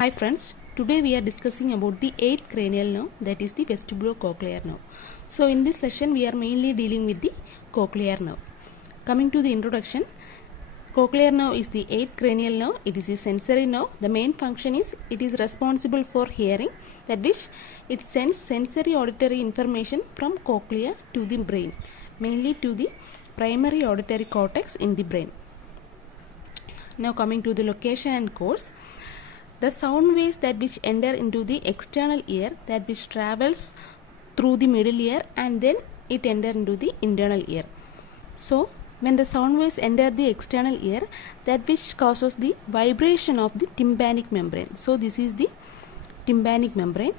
Hi friends, today we are discussing about the 8th cranial nerve, that is the vestibulocochlear nerve. So in this session we are mainly dealing with the cochlear nerve. Coming to the introduction, cochlear nerve is the 8th cranial nerve. It is a sensory nerve. The main function is it is responsible for hearing, that which it sends sensory auditory information from cochlea to the brain, mainly to the primary auditory cortex in the brain. Now coming to the location and course. The sound waves that which enter into the external ear, that which travels through the middle ear and then it enter into the internal ear. So when the sound waves enter the external ear, that which causes the vibration of the tympanic membrane. So this is the tympanic membrane.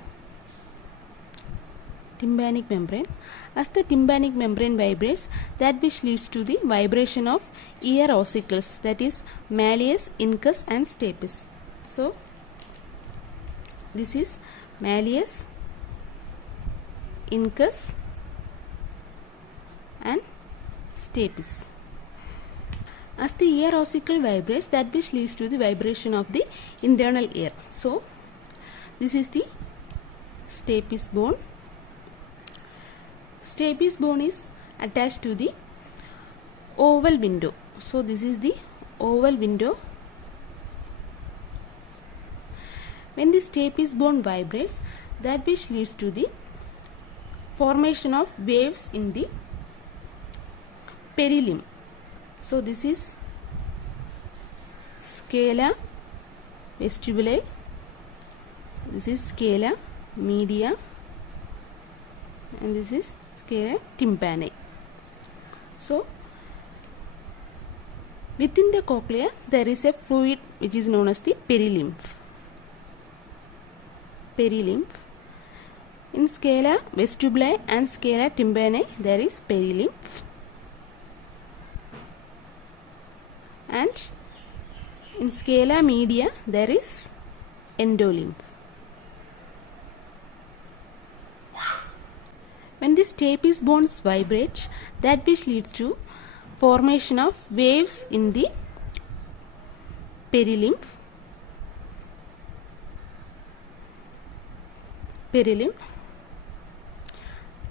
Tympanic membrane. As the tympanic membrane vibrates, that which leads to the vibration of ear ossicles, that is malleus, incus and stapes. So this is malleus, incus and stapes. As the ear ossicle vibrates, that which leads to the vibration of the internal ear. So this is the stapes bone. Stapes bone is attached to the oval window. So this is the oval window. When the stapes bone vibrates, that which leads to the formation of waves in the perilimb. So this is scala vestibulae, this is scala media and this is scala tympani. So within the cochlea there is a fluid which is known as the perilimb. In scala vestibulae and scala tympani there is perilimb, and in scala media there is endolimb. When the stapes bones vibrate, that which leads to formation of waves in the perilimb.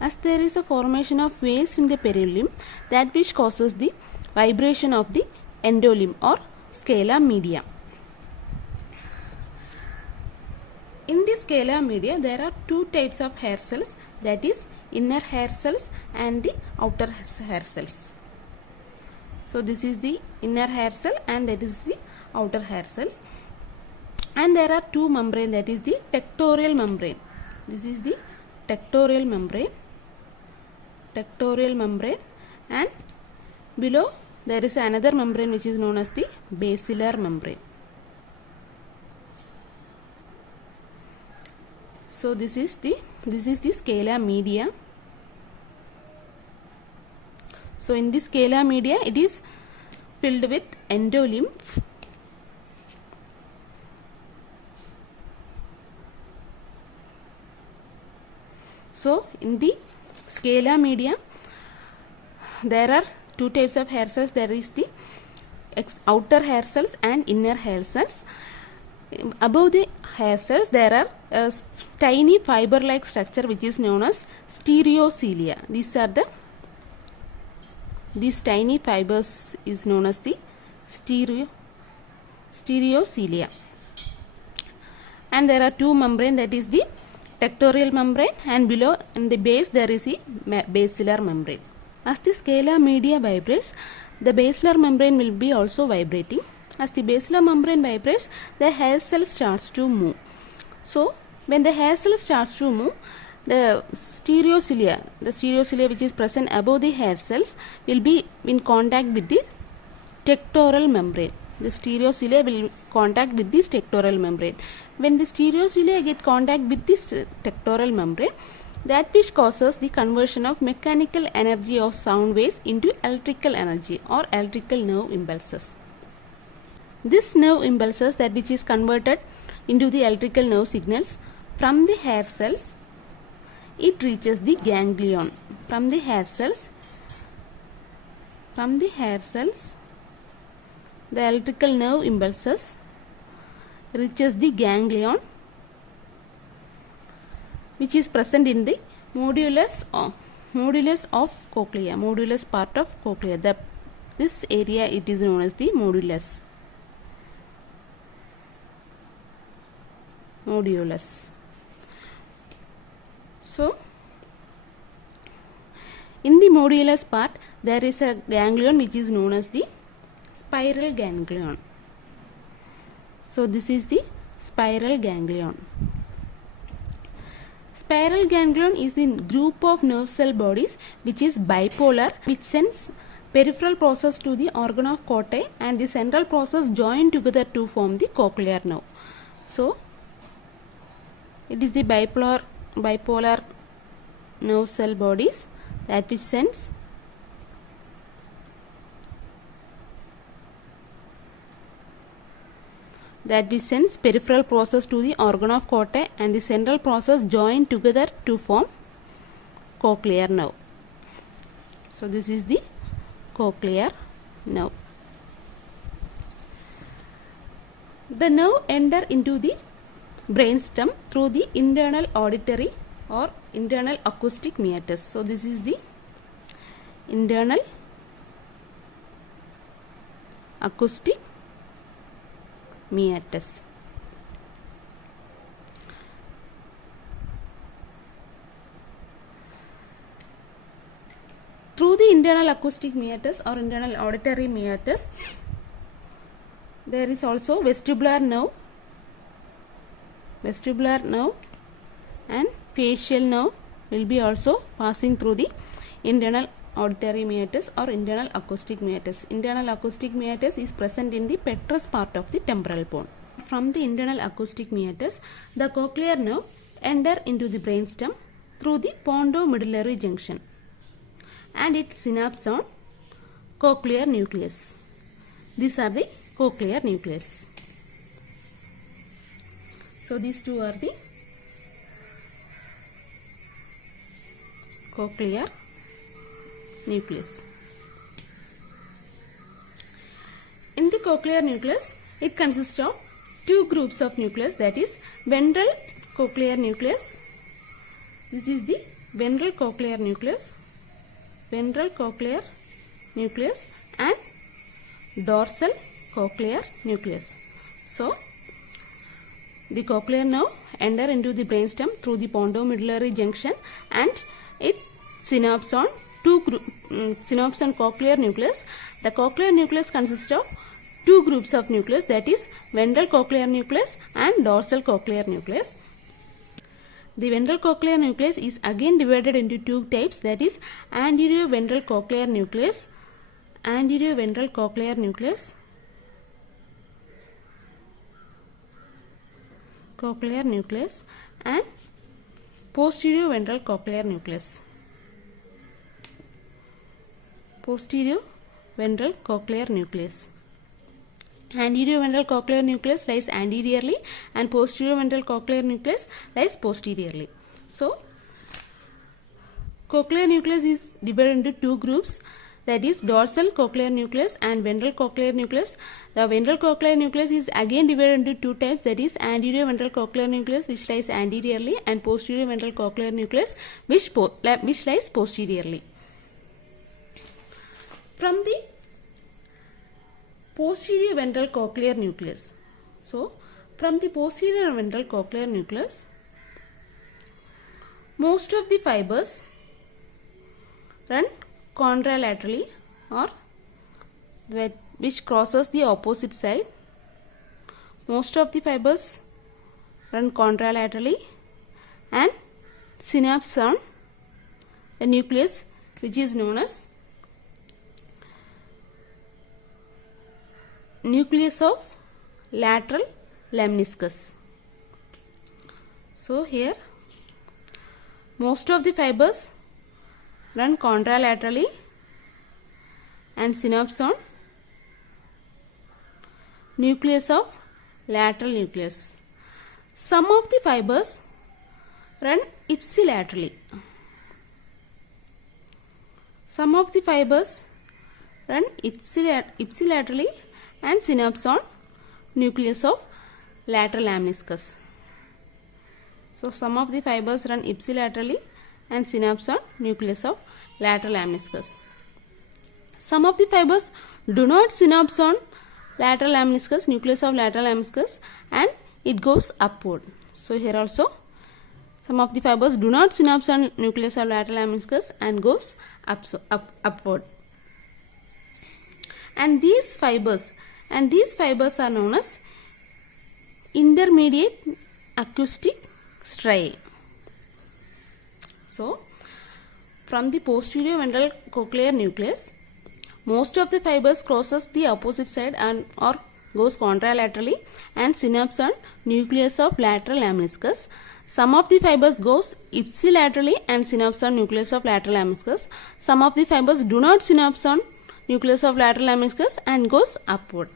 As there is a formation of waves in the perilimb, that which causes the vibration of the endolimb or scala media. In the scala media there are two types of hair cells, that is inner hair cells and the outer hair cells. So this is the inner hair cell and that is the outer hair cells, and there are two membrane, that is the tectorial membrane. This is the tectorial membrane, and below there is another membrane which is known as the basilar membrane. So this is the scala media. So in this scala media it is filled with endolimb. So in the scala media there are two types of hair cells. There is the outer hair cells and inner hair cells. Above the hair cells there are a tiny fiber like structure which is known as stereocilia. These tiny fibers is known as the stereocilia. And there are two membrane, that is the tectorial membrane, and below in the base there is a basilar membrane. As the scala media vibrates, the basilar membrane will be also vibrating. As the basilar membrane vibrates, the hair cell starts to move. So when the hair cell starts to move, the stereocilia which is present above the hair cells will be in contact with the tectorial membrane. The stereocilia will contact with this tectorial membrane. When the stereocilia get contact with this tectorial membrane, that which causes the conversion of mechanical energy of sound waves into electrical energy or electrical nerve impulses. This nerve impulses, that which is converted into the electrical nerve signals from the hair cells, it reaches the ganglion. From the hair cells, the electrical nerve impulses reaches the ganglion, which is present in the modulus of cochlea, modulus part of cochlea. This area it is known as the modulus. So in the modulus part there is a ganglion which is known as the spiral ganglion. So this is the spiral ganglion. Spiral ganglion is the group of nerve cell bodies which is bipolar, which sends peripheral process to the organ of Corti and the central process join together to form the cochlear nerve. So it is the bipolar nerve cell bodies that which sends peripheral process to the organ of Corti and the central process join together to form cochlear nerve. So this is the cochlear nerve. The nerve enter into the brainstem through the internal auditory or internal acoustic meatus. So this is the internal acoustic meatus. Through the internal acoustic meatus or internal auditory meatus, there is also vestibular nerve and facial nerve will be also passing through the internal auditory meatus or internal acoustic meatus. Internal acoustic meatus is present in the petrous part of the temporal bone. From the internal acoustic meatus, the cochlear nerve enter into the brainstem through the pontomedullary junction and it synapse on cochlear nucleus. These are the cochlear nucleus. So these two are the cochlear nucleus. In the cochlear nucleus, it consists of two groups of nucleus, that is ventral cochlear nucleus. This is the ventral cochlear nucleus and dorsal cochlear nucleus. So the cochlear nerve enter into the brainstem through the pontomedullary junction and it synapse on cochlear nucleus. The cochlear nucleus consists of two groups of nucleus, that is ventral cochlear nucleus and dorsal cochlear nucleus. The ventral cochlear nucleus is again divided into two types, that is anterior ventral cochlear nucleus and posterior ventral cochlear nucleus. Anterior ventral cochlear nucleus lies anteriorly and posterior ventral cochlear nucleus lies posteriorly. So cochlear nucleus is divided into two groups, that is dorsal cochlear nucleus and ventral cochlear nucleus. The ventral cochlear nucleus is again divided into two types, that is anterior ventral cochlear nucleus which lies anteriorly and posterior ventral cochlear nucleus which lies posteriorly. From the posterior ventral cochlear nucleus. So from the posterior ventral cochlear nucleus, most of the fibers run contralaterally or which crosses the opposite side. Most of the fibers run contralaterally and synapse on a nucleus which is known as nucleus of lateral lemniscus. So here most of the fibers run contralaterally and synapse on nucleus of lateral nucleus. Some of the fibers run ipsilaterally. Ipsilaterally and synapse on nucleus of lateral lemniscus. So some of the fibers run ipsilaterally and synapse on nucleus of lateral lemniscus. Some of the fibers do not synapse on lateral lemniscus, nucleus of lateral lemniscus, and it goes upward. So here also some of the fibers do not synapse on nucleus of lateral lemniscus and goes upward. And these fibers are known as intermediate acoustic striae. So from the posterior ventral cochlear nucleus, most of the fibers crosses the opposite side and or goes contralaterally and synapse on nucleus of lateral lemniscus. Some of the fibers goes ipsilaterally and synapse on nucleus of lateral lemniscus. Some of the fibers do not synapse on nucleus of lateral lemniscus and goes upward.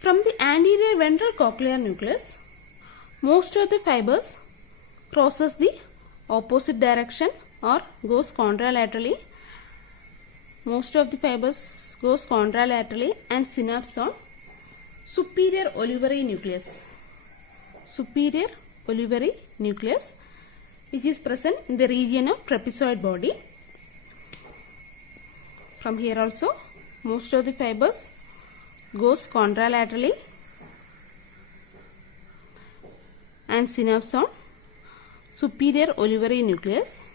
From the anterior ventral cochlear nucleus, most of the fibers crosses the opposite direction or goes contralaterally. Most of the fibers goes contralaterally and synapse on superior olivary nucleus. Superior olivary nucleus, which is present in the region of trapezoid body. From here also, most of the fibers goes contralaterally and synapse on superior olivary nucleus.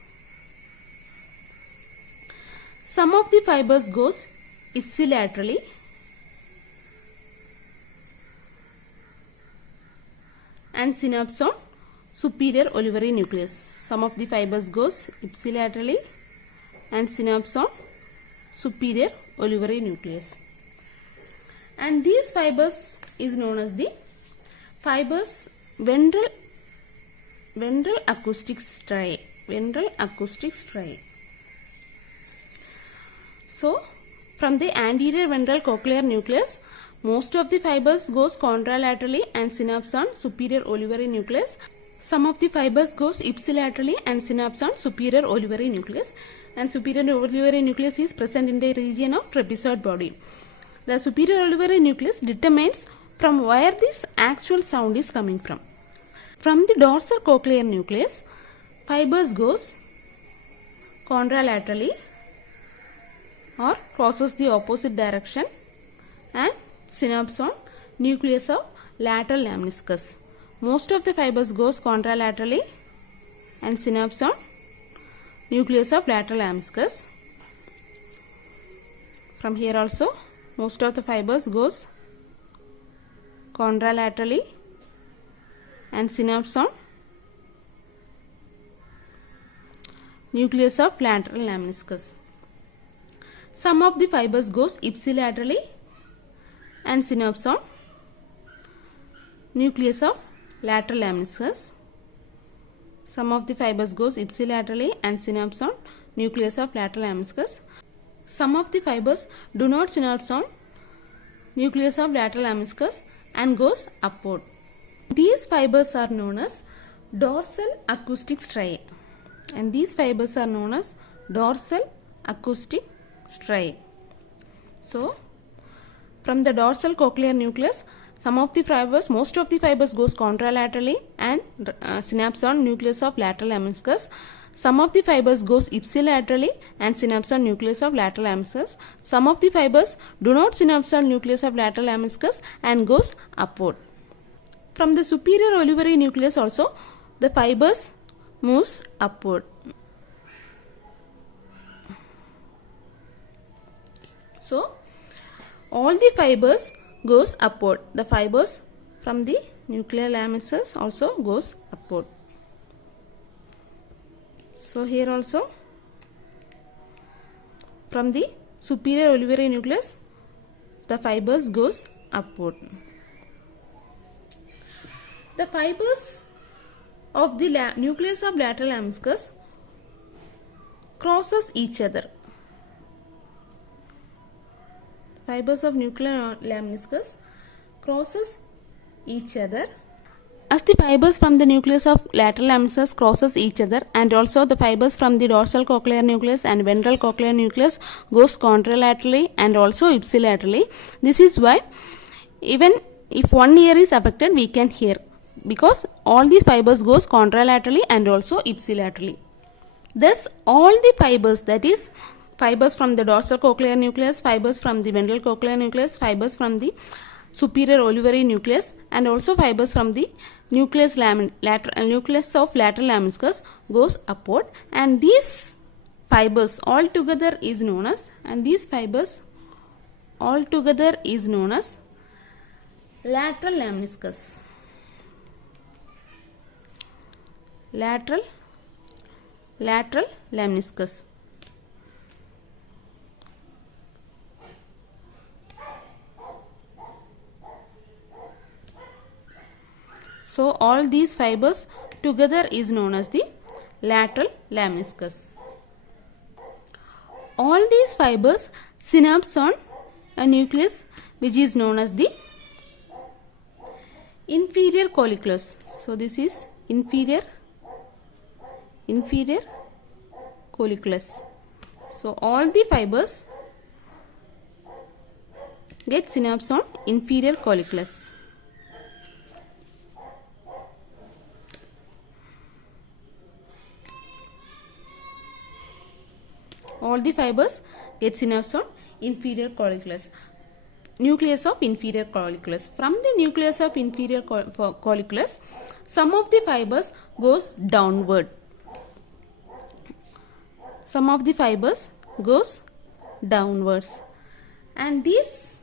Some of the fibers goes ipsilaterally and synapse on superior olivary nucleus. Some of the fibers goes ipsilaterally and synapse on superior olivary nucleus. And these fibers is known as the fibers ventral acoustic striae. Ventral acoustic striae. So from the anterior ventral cochlear nucleus, most of the fibers goes contralaterally and synapse on superior olivary nucleus. Some of the fibers goes ipsilaterally and synapse on superior olivary nucleus. And superior olivary nucleus is present in the region of trapezoid body. The superior olivary nucleus determines from where this actual sound is coming from. From the dorsal cochlear nucleus, fibers goes contralaterally or crosses the opposite direction and synapse on nucleus of lateral lemniscus. Most of the fibers goes contralaterally and synapse on nucleus of lateral lemniscus. From here also, most of the fibers goes contralaterally and synapse on nucleus of lateral lemniscus. Some of the fibers goes ipsilaterally and synapse on nucleus of lateral lemniscus. Some of the fibers goes ipsilaterally and synapse on nucleus of lateral lemniscus. Some of the fibers do not synapse on nucleus of lateral lemniscus and goes upward. These fibers are known as dorsal acoustic striae, and these fibers are known as dorsal acoustic striae. So from the dorsal cochlear nucleus, some of the fibers, most of the fibers goes contralaterally and synapse on nucleus of lateral lemniscus. Some of the fibers goes ipsilaterally and synapse on nucleus of lateral lemniscus. Some of the fibers do not synapse on nucleus of lateral lemniscus and goes upward. From the superior olivary nucleus also, the fibers moves upward. So all the fibers goes upward. The fibers from the nuclear lemniscus also goes upward. So here also, from the superior olivary nucleus, the fibers goes upward. The fibers of the nucleus of lateral lemniscus crosses each other. Fibers of nuclear lemniscus crosses each other. As the fibers from the nucleus of lateral lemniscus crosses each other, and also the fibers from the dorsal cochlear nucleus and ventral cochlear nucleus goes contralaterally and also ipsilaterally. This is why even if one ear is affected, we can hear. because all these fibers goes contralaterally and also ipsilaterally. Thus all the fibers, that is fibers from the dorsal cochlear nucleus, fibers from the ventral cochlear nucleus, fibers from the superior olivary nucleus, and also fibers from the nucleus of lateral lemniscus goes upward, and these fibers all together is known as, lateral lemniscus. Lateral lemniscus. So all these fibers together is known as the lateral lemniscus. All these fibers synapse on a nucleus which is known as the inferior colliculus. So this is inferior colliculus. So all the fibers get synapse on inferior colliculus. All the fibers get synapse on inferior colliculus, nucleus of inferior colliculus. From the nucleus of inferior colliculus, some of the fibers goes downward. Some of the fibers goes downwards, and these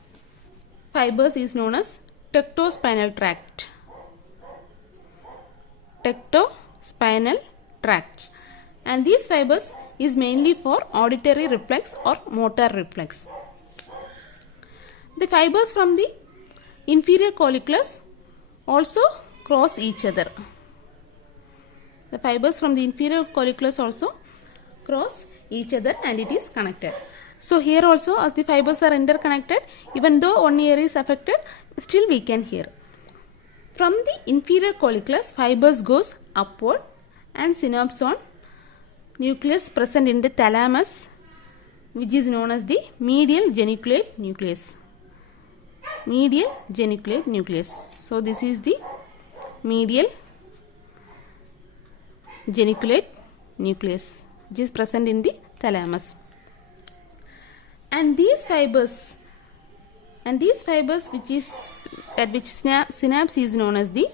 fibers is known as tectospinal tract. Tectospinal tract, and these fibers is mainly for auditory reflex or motor reflex. The fibers from the inferior colliculus also cross each other. The fibers from the inferior colliculus also cross each other and it is connected. So here also, as the fibers are interconnected, even though one ear is affected, still we can hear. From the inferior colliculus, fibers goes upward and synapse on nucleus present in the thalamus, which is known as the medial geniculate nucleus. Medial geniculate nucleus. So this is the medial geniculate nucleus, which is present in the thalamus. And these fibers which is at which synapse is known as the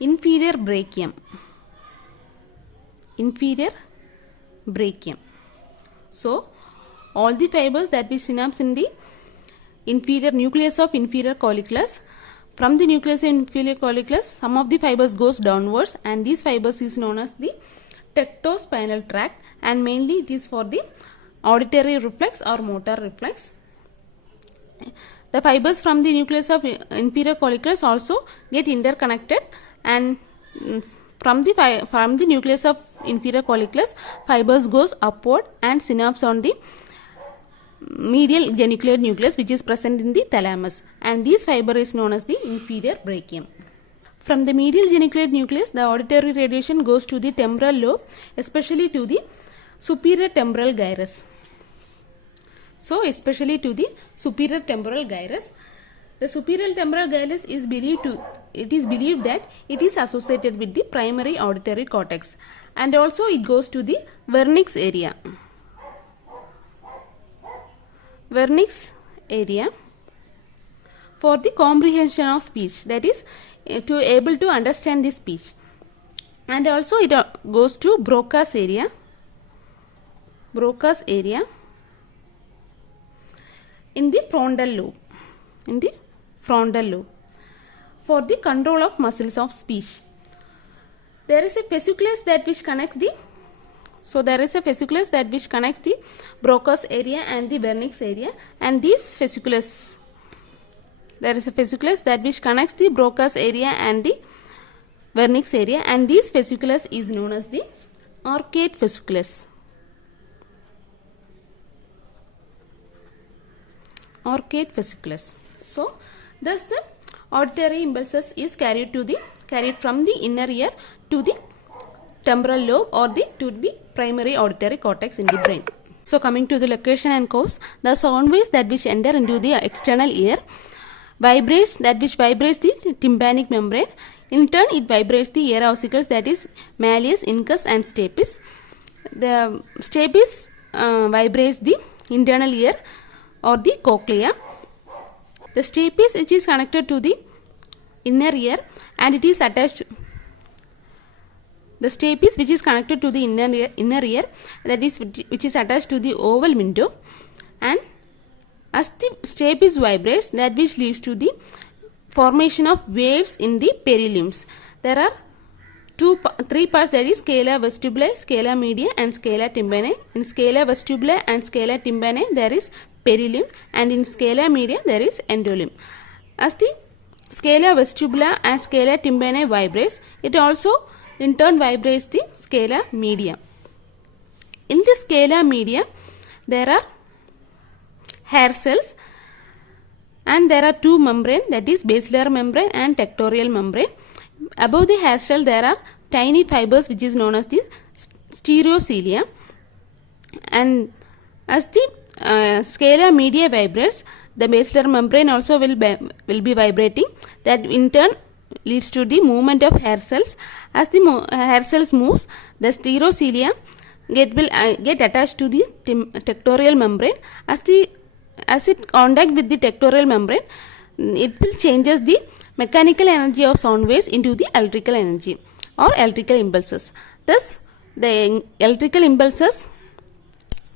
inferior brachium. Inferior brachium. So all the fibers that we synapse in the inferior nucleus of inferior colliculus, from the nucleus of inferior colliculus, some of the fibers goes downwards, and these fibers is known as the tectospinal tract, and mainly it is for the auditory reflex or motor reflex. The fibers from the nucleus of inferior colliculus also get interconnected, and from the nucleus of inferior colliculus, fibers goes upward and synapse on the medial geniculate nucleus, which is present in the thalamus, and this fiber is known as the inferior brachium. From the medial geniculate nucleus, the auditory radiation goes to the temporal lobe, especially to the superior temporal gyrus. So especially to the superior temporal gyrus. The superior temporal gyrus is believed that it is associated with the primary auditory cortex, and also it goes to the vernix area. Vernix area for the comprehension of speech, that is to able to understand the speech, and also it goes to Broca's area. Broca's area in the frontal lobe. In the frontal lobe for the control of muscles of speech. There is a fasciculus that which connects the Broca's area and the vernix area, and these fasciculus, there is a fasciculus that which connects the Broca's area and the vernix area, and this fasciculus is known as the arcade fasciculus. Arcade fasciculus. So thus the auditory impulses is carried from the inner ear to the temporal lobe or to the primary auditory cortex in the brain. So coming to the location and cause, the sound waves that which enter into the external ear vibrates, that which vibrates the tympanic membrane. In turn, it vibrates the ear ossicles, that is malleus, incus and stapes. The stapes vibrates the internal ear or the cochlea. The stapes which is connected to the inner ear and it is attached. The stapes which is connected to the inner ear, that is which is attached to the oval window, and as the stapes vibrates, that which leads to the formation of waves in the perilymph. There are three parts, that is scala vestibulae, scala media and scala tympani. In scala vestibulae and scala tympani there is perilymph, and in scala media there is endolymph. As the scala vestibula and scala tympani vibrates, it also in turn vibrates the scala media. In the scala media there are hair cells and there are two membranes, that is basilar membrane and tectorial membrane. Above the hair cell there are tiny fibers which is known as the stereocilia, and as the scala media vibrates, the basilar membrane also will be vibrating. That in turn leads to the movement of hair cells. As the hair cells moves, the stereocilia get attached to the tectorial membrane. As it contact with the tectorial membrane, it will changes the mechanical energy of sound waves into the electrical energy or electrical impulses. Thus, the electrical impulses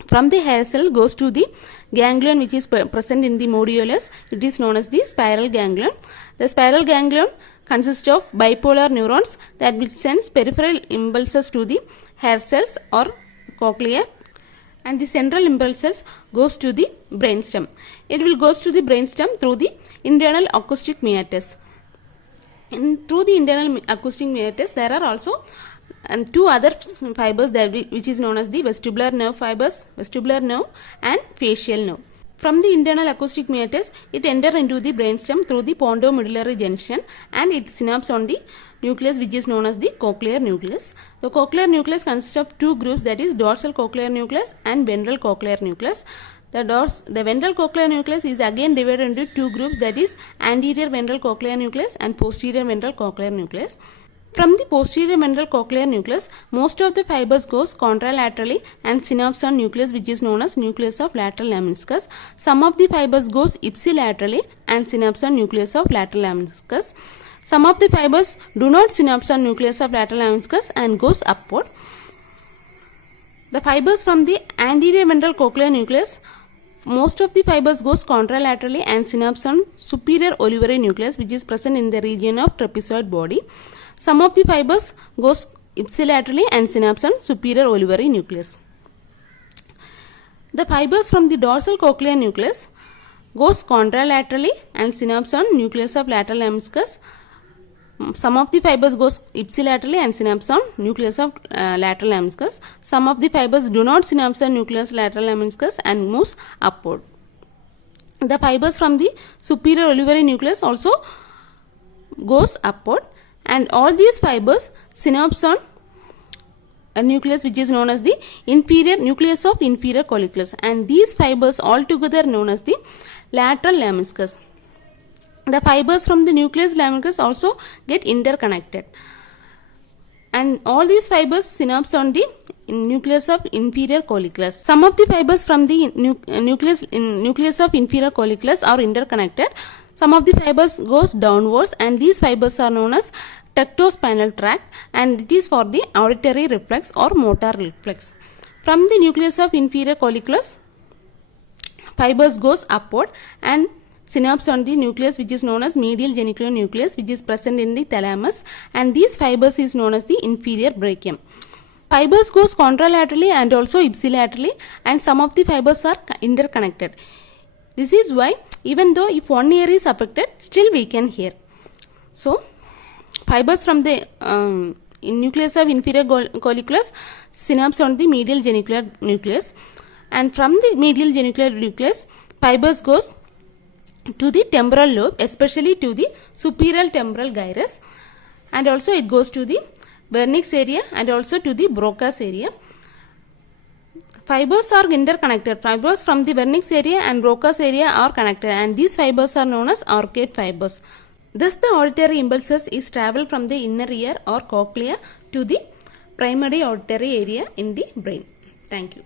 from the hair cell goes to the ganglion which is present in the modulus. It is known as the spiral ganglion. The spiral ganglion consists of bipolar neurons that will send peripheral impulses to the hair cells or cochlea, and the central impulses goes to the brainstem. It will goes to the brainstem through the internal acoustic meatus. Through the internal acoustic meatus there are also two other fibers which is known as the vestibular nerve fibers, vestibular nerve and facial nerve. From the internal acoustic meatus, it enters into the brainstem through the pontomedullary junction and it synapses on the nucleus which is known as the cochlear nucleus. The cochlear nucleus consists of two groups, that is dorsal cochlear nucleus and ventral cochlear nucleus. The ventral cochlear nucleus is again divided into two groups, that is anterior ventral cochlear nucleus and posterior ventral cochlear nucleus. From the posterior ventral cochlear nucleus, most of the fibers goes contralaterally and synapse on nucleus which is known as nucleus of lateral lemniscus. Some of the fibers goes ipsilaterally and synapse on nucleus of lateral lemniscus. Some of the fibers do not synapse on nucleus of lateral lemniscus and goes upward. The fibers from the anterior ventral cochlear nucleus, most of the fibers goes contralaterally and synapse on superior olivary nucleus which is present in the region of trapezoid body. Some of the fibers goes ipsilaterally and synapse on superior olivary nucleus. The fibers from the dorsal cochlear nucleus goes contralaterally and synapse on nucleus of lateral lemniscus. Some of the fibers goes ipsilaterally and synapse on nucleus of lateral lemniscus. Some of the fibers do not synapse on nucleus lateral lemniscus and moves upward. The fibers from the superior olivary nucleus also goes upward, and all these fibers synapse on a nucleus which is known as the inferior nucleus of inferior colliculus, and these fibers altogether known as the lateral lemniscus. The fibers from the nucleus lemniscus also get interconnected, and all these fibers synapse on the nucleus of inferior colliculus. Some of the fibers from the nucleus of inferior colliculus are interconnected. Some of the fibers goes downwards, and these fibers are known as tectospinal tract, and it is for the auditory reflex or motor reflex. From the nucleus of inferior colliculus, fibers goes upward and synapse on the nucleus which is known as medial genicular nucleus which is present in the thalamus, and these fibers is known as the inferior brachium. Fibers goes contralaterally and also ipsilaterally, and some of the fibers are interconnected. This is why even though if one ear is affected, still we can hear. So, fibers from the nucleus of inferior colliculus synapse on the medial genicular nucleus, and from the medial genicular nucleus, fibers goes to the temporal lobe, especially to the superior temporal gyrus, and also it goes to the vernix area and also to the Broca's area. Fibers are interconnected. Fibers from the vernix area and Broca's area are connected, and these fibers are known as arcuate fibers. Thus, the auditory impulses is travel from the inner ear or cochlea to the primary auditory area in the brain. Thank you.